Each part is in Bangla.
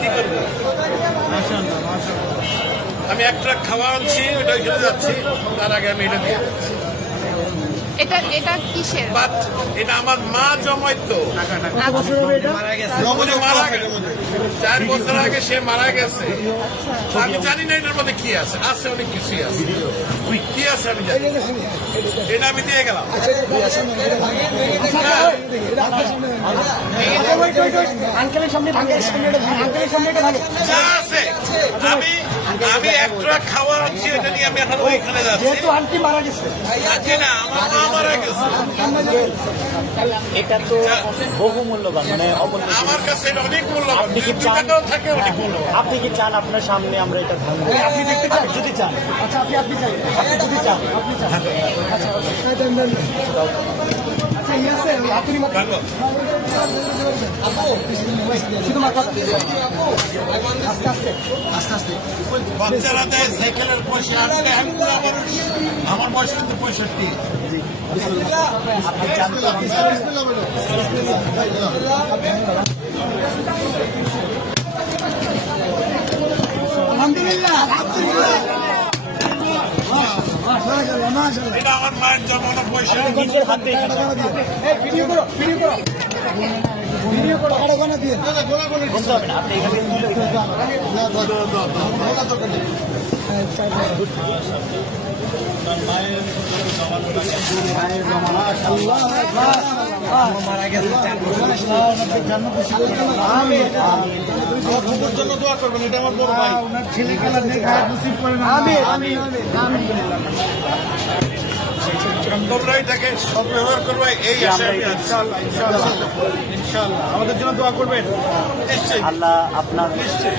কি করব? আমি এক ট্রাক খাওয়া আনছি ওটা ওইখানে যাচ্ছি। তার আগে আমি এটা দিয়ে। এটা এটা কিসের? বাট এটা আমার মা জমাইতো। উনি মারা গেছে। চার বছর আগে সে মারা গেছে। আমি জানি না এটার মধ্যে কি আছে। আছে অনেক কিছুই আছে। কি আছে আমি জানি এটা আমি দিয়ে গেলাম। আঙ্কেলের সামনে আঙ্কেলের সামনে আছে। আমি আমি এক খাওয়া আনছি এটা নিয়ে আমি এখন ওইখানে যাচ্ছি যেহেতু আন্টি মারা গেছে যাচ্ছি না আমার মা মারা গেছে এটা তো বহু মূল্যবান মানে অমূল্য আমার কাছে এটা অনেক মূল্যবান আপনি কি চান? থাকে অনেক মূল্যবান আপনি কি চান আপনার সামনে আমরা এটা ভাঙবো আপনি দেখতে চান যদি চান আচ্ছা আপনি আপনি চাই আপনি যদি চান আপনি চান আচ্ছা আচ্ছা বাচ্চারা দেয় সাইকেলের পয়সা আটকে আমার বয়স কিন্তু পঁয়ষট্টি এটা আমার মায়ের জমানো পয়সা নিজের হাতে ভিডিও করো ভিডিও করো আপনি এখানে মারা গেছে জন্য দোয়া করবেন এটা আমার বড় ভাই ছেলে খেলা দেখা নসিব করে না আমিন আমিন আমিন তোমরা এটাকে সব ব্যবহার করবে এই আমাদের জন্য দোয়া করবেন নিশ্চয়ই আল্লাহ আপনার নিশ্চয়ই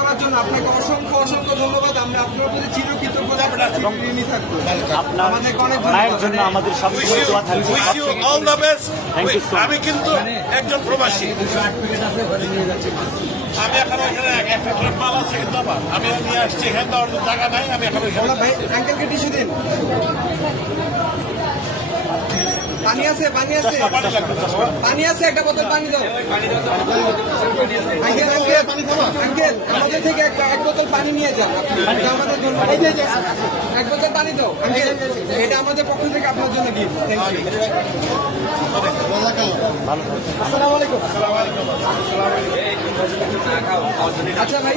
করার আপনাকে অসংখ্য অসংখ্য ধন্যবাদ। আমরা আপনার প্রতি চিরকৃতজ্ঞতা থাকব আপনার অনেক মায়ের জন্য আমাদের সবসময় দোয়া থাকবে। All the best Thank you so much. আমি কিন্তু একজন প্রবাসী। আমি এখন ওইখানে একটা মাল আছে কিন্তু আমার আমি নিয়ে আসছি এখানে জন্য জায়গা নাই আমি এখন ভাই আঙ্কেলকে টিস্যু দিন। পানি আছে পানি আছে। পানি আছে একটা বোতল পানি দাও। আমাদের থেকে এক বোতল পানি নিয়ে যান আমাদের জন্য। এই যে, এই যে, এক বোতল পানি দাও। এটা আমাদের পক্ষ থেকে আপনার জন্য গিফট আসসালামু আলাইকুম। আচ্ছা ভাই।